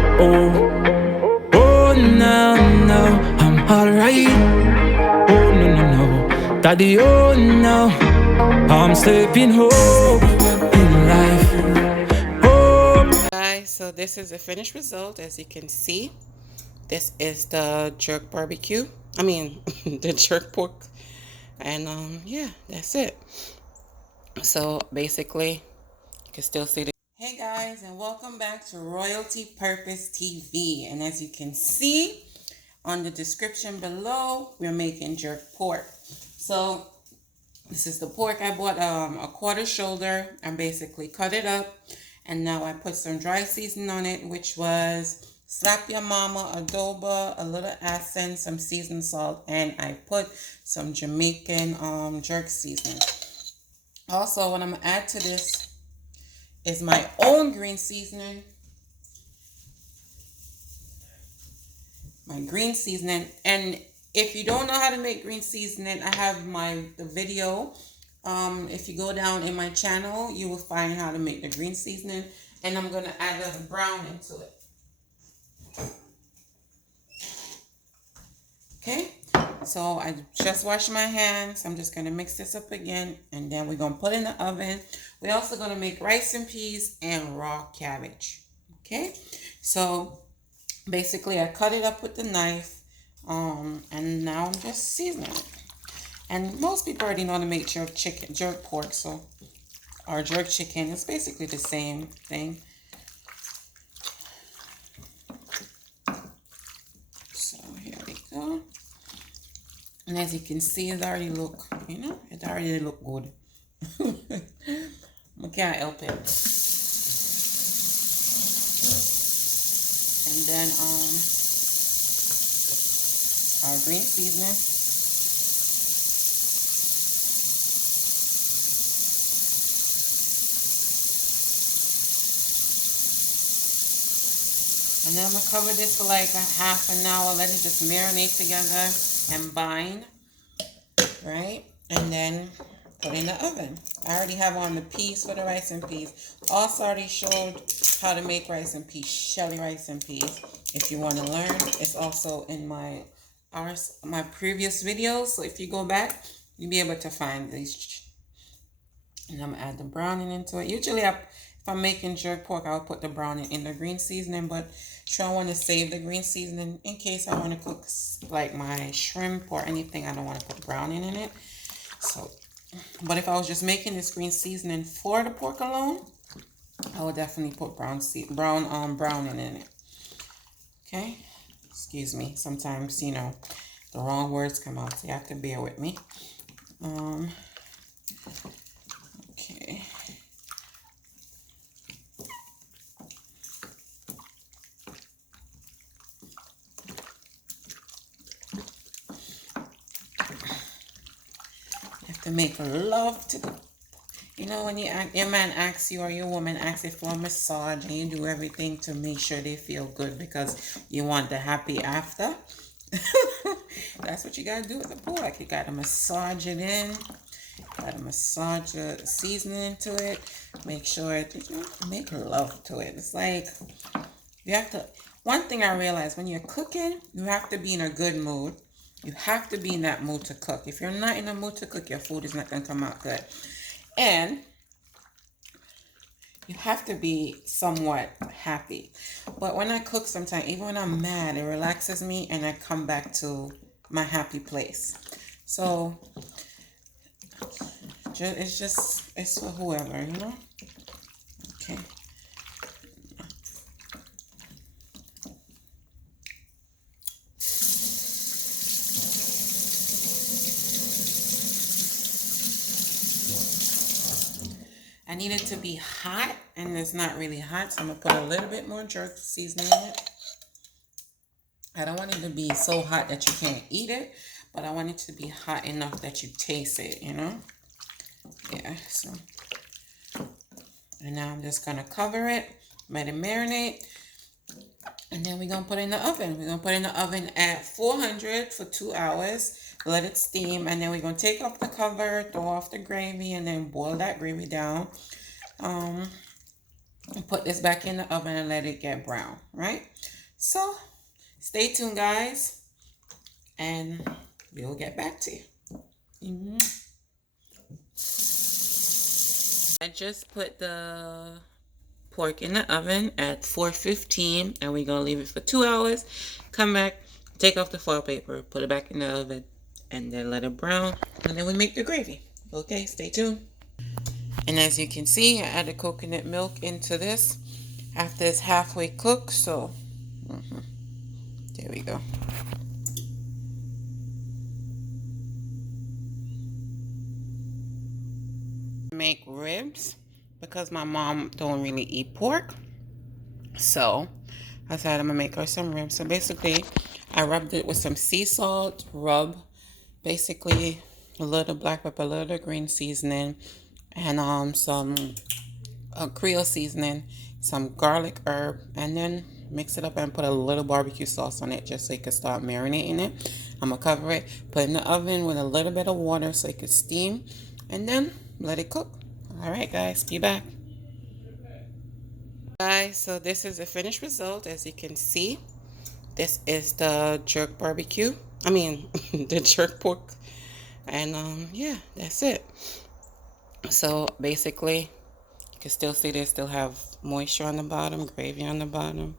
oh, oh, now, I'm alright. Oh, no, Daddy, oh, no, I'm sleeping hope in life. Oh. Guys, so this is the finished result. As you can see, this is the jerk barbecue. I mean, the jerk pork. And yeah, that's it. So basically, you can still see the. Hey guys, and welcome back to Royalty Purpose TV. And as you can see on the description below, we're making jerk pork. So this is the pork. I bought a quarter shoulder and basically cut it up. And now I put some dry seasoning on it, which was Slap Your Mama, adobo, a little essence, some seasoned salt, and I put some Jamaican jerk seasoning. Also, what I'm going to add to this is my own green seasoning. My green seasoning. And if you don't know how to make green seasoning, I have the video. If you go down in my channel, you will find how to make the green seasoning. And I'm going to add a brown into it. Okay, so I just washed my hands. I'm just going to mix this up again, and then we're going to put it in the oven. We're also going to make rice and peas and raw cabbage. Okay, so basically I cut it up with the knife, and now I'm just seasoning it. And most people already know how to make jerk pork, so or jerk chicken. It's basically the same thing. So here we go. And as you can see, it already look, it already look good. I can't help it. And then our green seasoning. And then I'm going to cover this for like a half an hour. Let it just marinate together and bind. Right? And then put it in the oven. I already have on the peas for the rice and peas. Also already showed how to make rice and peas. Shelly rice and peas. If you want to learn, it's also in my previous videos. So if you go back, you'll be able to find these. And I'm going to add the browning into it. Usually if I'm making jerk pork, I'll put the browning in the green seasoning, but I want to save the green seasoning in case I want to cook like my shrimp or anything. I don't want to put browning in it. So, but if I was just making this green seasoning for the pork alone, I would definitely put browning in it. Okay, excuse me. Sometimes the wrong words come out, so you have to bear with me. Okay. To make love to the, when your man asks you or your woman asks you for a massage, and you do everything to make sure they feel good because you want the happy after. That's what you gotta do with the pork. You gotta massage it in. Gotta massage the seasoning into it. Make sure make love to it. It's like you have to. One thing I realized, when you're cooking, you have to be in a good mood. You have to be in that mood to cook. If you're not in a mood to cook, your food is not going to come out good. And you have to be somewhat happy. But when I cook sometimes, even when I'm mad, it relaxes me and I come back to my happy place. So it's for whoever, Okay. I need it to be hot, and it's not really hot, so I'm going to put a little bit more jerk seasoning in it. I don't want it to be so hot that you can't eat it, but I want it to be hot enough that you taste it, Yeah, so. And now I'm just going to cover it, let it marinate, and then we're going to put it in the oven. We're going to put it in the oven at 400 for 2 hours. Let it steam, and then we're going to take off the cover, throw off the gravy, and then boil that gravy down. put this back in the oven and let it get brown, right? So stay tuned, guys, and we'll get back to you. I just put the pork in the oven at 415, and we're gonna leave it for 2 hours. Come back, take off the foil paper, put it back in the oven, and then let it brown, and then we make the gravy. Okay, stay tuned. And as you can see, I added coconut milk into this after it's halfway cooked. So there we go. Make ribs because my mom don't really eat pork, so I said I'm gonna make her some ribs. So basically I rubbed it with some sea salt, basically a little black pepper, a little green seasoning, and some Creole seasoning, some garlic herb, and then mix it up and put a little barbecue sauce on it just so you can start marinating it. I'm gonna cover it, put it in the oven with a little bit of water so it can steam, and then let it cook. All right, guys, be back. Guys, so this is the finished result. As you can see, this is the jerk barbecue. I mean, the jerk pork, and yeah, that's it. So basically, you can still see they still have moisture on the bottom, gravy on the bottom.